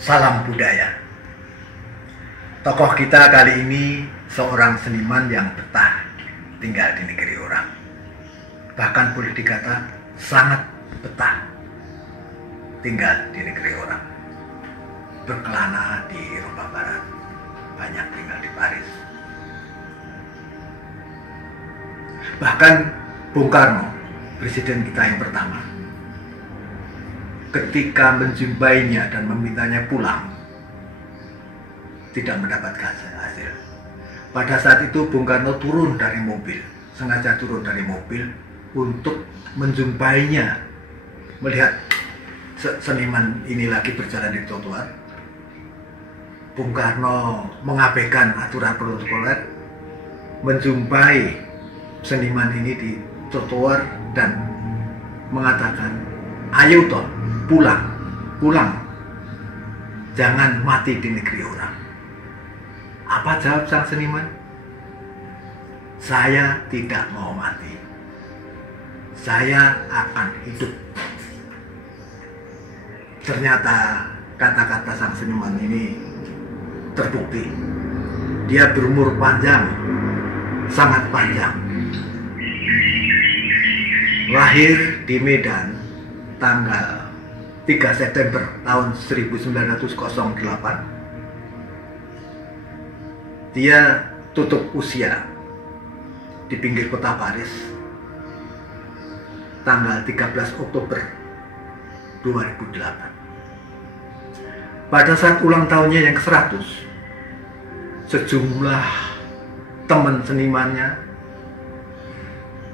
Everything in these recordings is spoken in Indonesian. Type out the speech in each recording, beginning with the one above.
Salam budaya. Tokoh kita kali ini seorang seniman yang betah tinggal di negeri orang. Bahkan boleh dikata sangat betah tinggal di negeri orang. Berkelana di Eropa Barat, banyak tinggal di Paris. Bahkan Bung Karno, presiden kita yang pertama, ketika menjumpainya dan memintanya pulang, tidak mendapatkan hasil. Pada saat itu Bung Karno turun dari mobil, sengaja turun dari mobil untuk menjumpainya, melihat seniman ini lagi berjalan di trotoar. Bung Karno mengabaikan aturan protokoler, menjumpai seniman ini di trotoar dan mengatakan, "Ayo toh, pulang, jangan mati di negeri orang." Apa jawab sang seniman? "Saya tidak mau mati, saya akan hidup." Ternyata kata-kata sang seniman ini terbukti. Dia berumur panjang, sangat panjang. Lahir di Medan tanggal 3 September tahun 1908. Dia tutup usia di pinggir kota Paris tanggal 13 Oktober 2008. Pada saat ulang tahunnya yang ke-100, sejumlah teman senimannya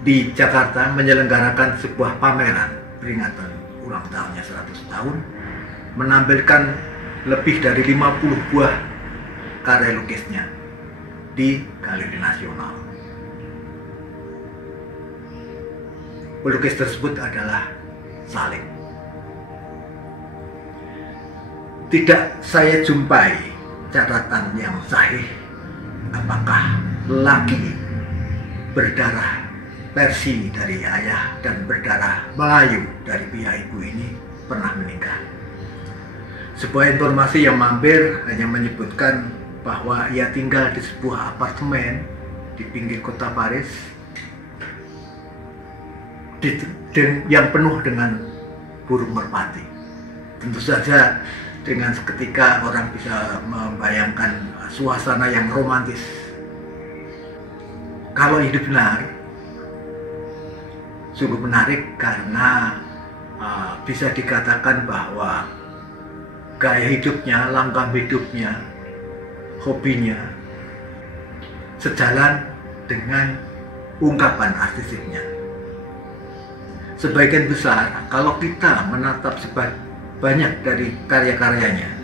di Jakarta menyelenggarakan sebuah pameran peringatan ulang tahunnya 100 tahun, menampilkan lebih dari 50 buah karya lukisnya di Galeri Nasional. Pelukis tersebut adalah Salim. Tidak saya jumpai catatan yang sahih apakah laki berdarah Persia dari ayah dan berdarah Melayu dari pihak ibu ini pernah menikah. Sebuah informasi yang mampir hanya menyebutkan bahwa ia tinggal di sebuah apartemen di pinggir kota Paris yang penuh dengan burung merpati. Tentu saja dengan seketika orang bisa membayangkan suasana yang romantis. Kalau itu benar, sungguh menarik karena bisa dikatakan bahwa gaya hidupnya, langkah hidupnya, hobinya sejalan dengan ungkapan artistiknya. Sebagian besar kalau kita menatap banyak dari karya-karyanya,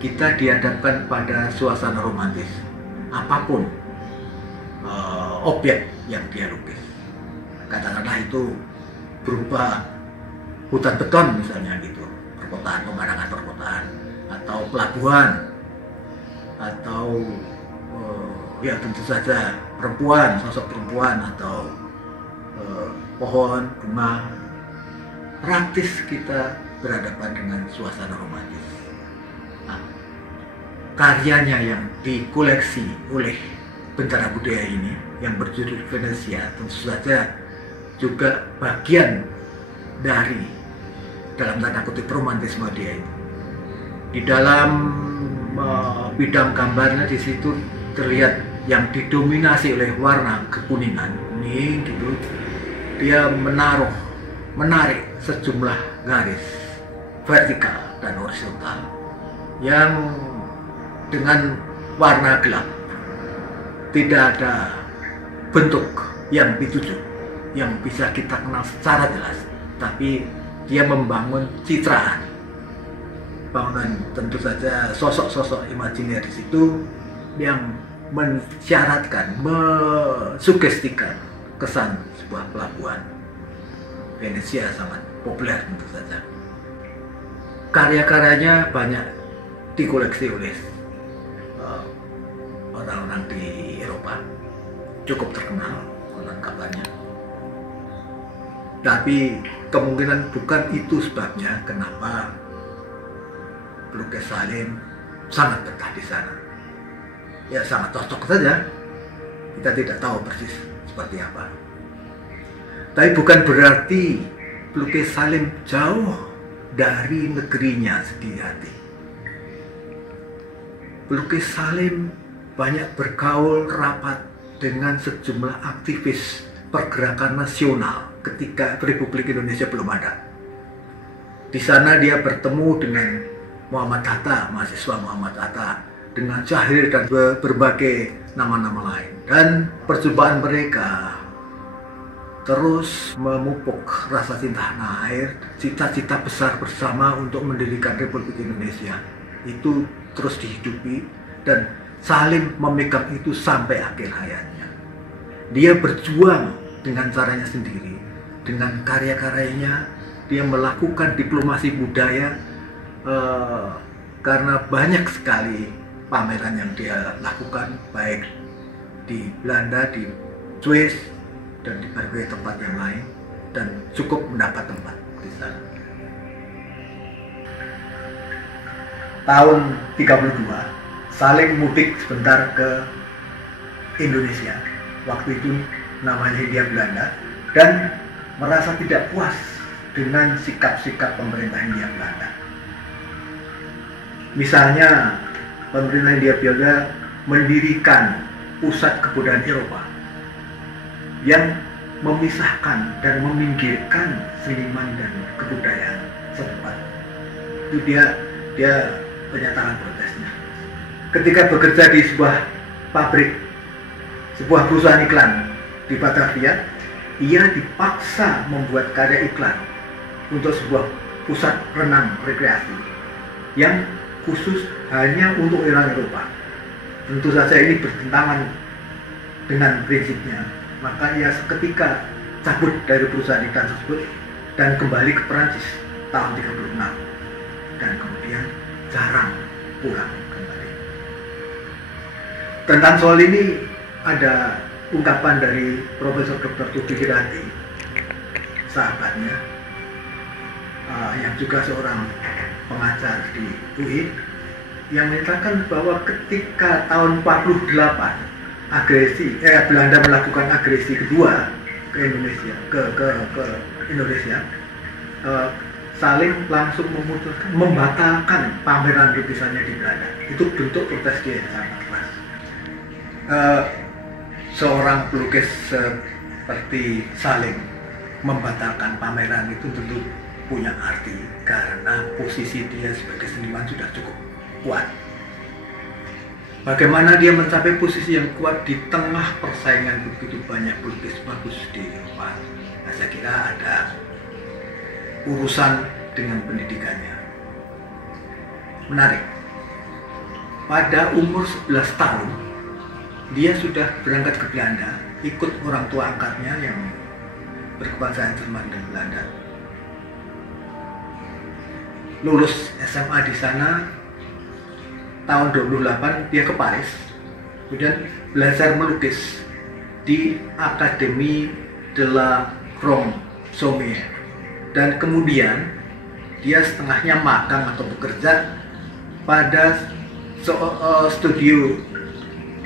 kita dihadapkan pada suasana romantis. Apapun objek yang dia lukis, katakanlah itu berupa hutan beton misalnya gitu, perkotaan, pemandangan perkotaan, atau pelabuhan, atau ya tentu saja perempuan, sosok perempuan, atau pohon, bunga. Praktis kita berhadapan dengan suasana romantis. Nah, karyanya yang dikoleksi oleh Bentara Budaya ini yang berjudul Venesia tentu saja juga bagian dari dalam tanda kutip romantisme dia itu. Di dalam bidang gambarnya di situ terlihat yang didominasi oleh warna kekuningan, kuning gitu. Dia menarik sejumlah garis vertikal dan horizontal yang dengan warna gelap. Tidak ada bentuk yang dituju yang bisa kita kenal secara jelas, tapi dia membangun citraan, bangunan tentu saja sosok-sosok imajiner di situ yang mensyaratkan, mensugestikan kesan sebuah pelabuhan. Venesia sangat populer tentu saja. Karya-karyanya banyak dikoleksi oleh orang-orang di Eropa, cukup terkenal konon kabarnya. Tapi kemungkinan bukan itu sebabnya kenapa pelukis Salim sangat betah di sana. Ya sangat cocok saja. Kita tidak tahu persis seperti apa. Tapi bukan berarti pelukis Salim jauh dari negerinya sedih hati. Pelukis Salim banyak bergaul rapat dengan sejumlah aktivis pergerakan nasional ketika Republik Indonesia belum ada. Di sana dia bertemu dengan Muhammad Hatta, mahasiswa Muhammad Hatta, dengan Syahrir dan berbagai nama-nama lain. Dan perjumpaan mereka terus memupuk rasa cinta tanah air, cita-cita besar bersama untuk mendirikan Republik Indonesia. Itu terus dihidupi dan Salim memegang itu sampai akhir hayatnya. Dia berjuang dengan caranya sendiri, dengan karya-karyanya. Dia melakukan diplomasi budaya karena banyak sekali pameran yang dia lakukan, baik di Belanda, di Swiss, dan di berbagai tempat yang lain, dan cukup mendapat tempat di sana. Tahun 32, Salim mudik sebentar ke Indonesia. Waktu itu namanya Hindia Belanda, dan merasa tidak puas dengan sikap-sikap pemerintah Hindia Belanda. Misalnya, pemerintah Hindia Belanda mendirikan pusat kebudayaan Eropa yang memisahkan dan meminggirkan seniman dan kebudayaan setempat. Itu dia menyatakan protesnya. Ketika bekerja di sebuah pabrik, sebuah perusahaan iklan di Batavia, ia dipaksa membuat karya iklan untuk sebuah pusat renang rekreasi yang khusus hanya untuk orang Eropa. Tentu saja ini bertentangan dengan prinsipnya. Maka ia seketika cabut dari perusahaan iklan tersebut dan kembali ke Perancis tahun 36, dan kemudian jarang pulang kembali. Tentang soal ini ada ungkapan dari Profesor Dr. Tuti Kirati, sahabatnya, yang juga seorang pengajar di UI, yang menyatakan bahwa ketika tahun 48 Belanda melakukan agresi kedua ke Indonesia, ke Indonesia, Salim langsung memutuskan membatalkan pameran lukisannya di Belanda. Itu bentuk protes dia yang sangat keras. Seorang pelukis seperti Salim membatalkan pameran itu tentu punya arti, karena posisi dia sebagai seniman sudah cukup kuat. Bagaimana dia mencapai posisi yang kuat di tengah persaingan begitu banyak pelukis bagus di Eropa? Nah, saya kira ada urusan dengan pendidikannya. Menarik. Pada umur 11 tahun, dia sudah berangkat ke Belanda, ikut orang tua angkatnya yang berkebangsaan Jerman dan Belanda. Lulus SMA di sana. Tahun 28 dia ke Paris, kemudian belajar melukis di Académie de la Grande Sommière, dan kemudian dia setengahnya magang atau bekerja pada studio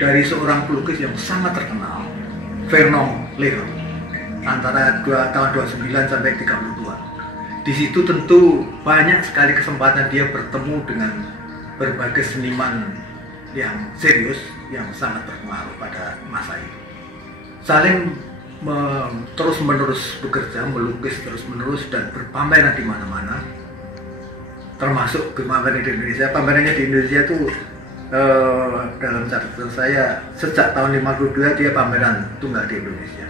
dari seorang pelukis yang sangat terkenal, Fernand Léon, antara tahun 29 sampai 32. Di situ tentu banyak sekali kesempatan dia bertemu dengan berbagai seniman yang serius, yang sangat berpengaruh pada masa itu. Salim terus-menerus bekerja, melukis terus-menerus dan berpameran di mana-mana, termasuk pameran di Indonesia. Pamerannya di Indonesia itu dalam catatan saya, sejak tahun 52 dia pameran tunggal di Indonesia.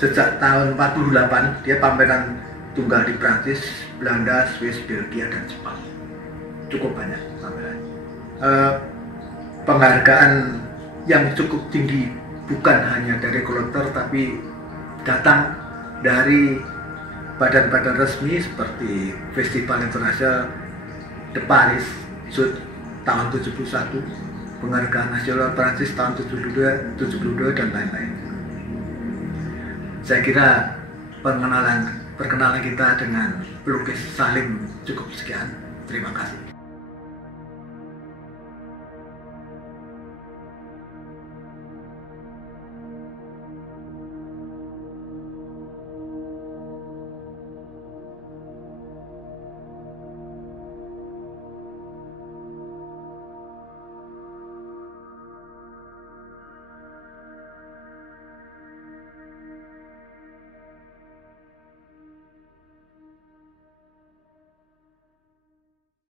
Sejak tahun 48 dia pameran tunggal di Prancis, Belanda, Swiss, Belgia, dan Jepang. Cukup banyak pameran. Penghargaan yang cukup tinggi bukan hanya dari kolektor, tapi datang dari badan-badan resmi seperti Festival Internasional de Paris Sud tahun 71, Penghargaan Nasional Prancis tahun 72 dan lain-lain. Saya kira perkenalan kita dengan pelukis Salim cukup sekian. Terima kasih.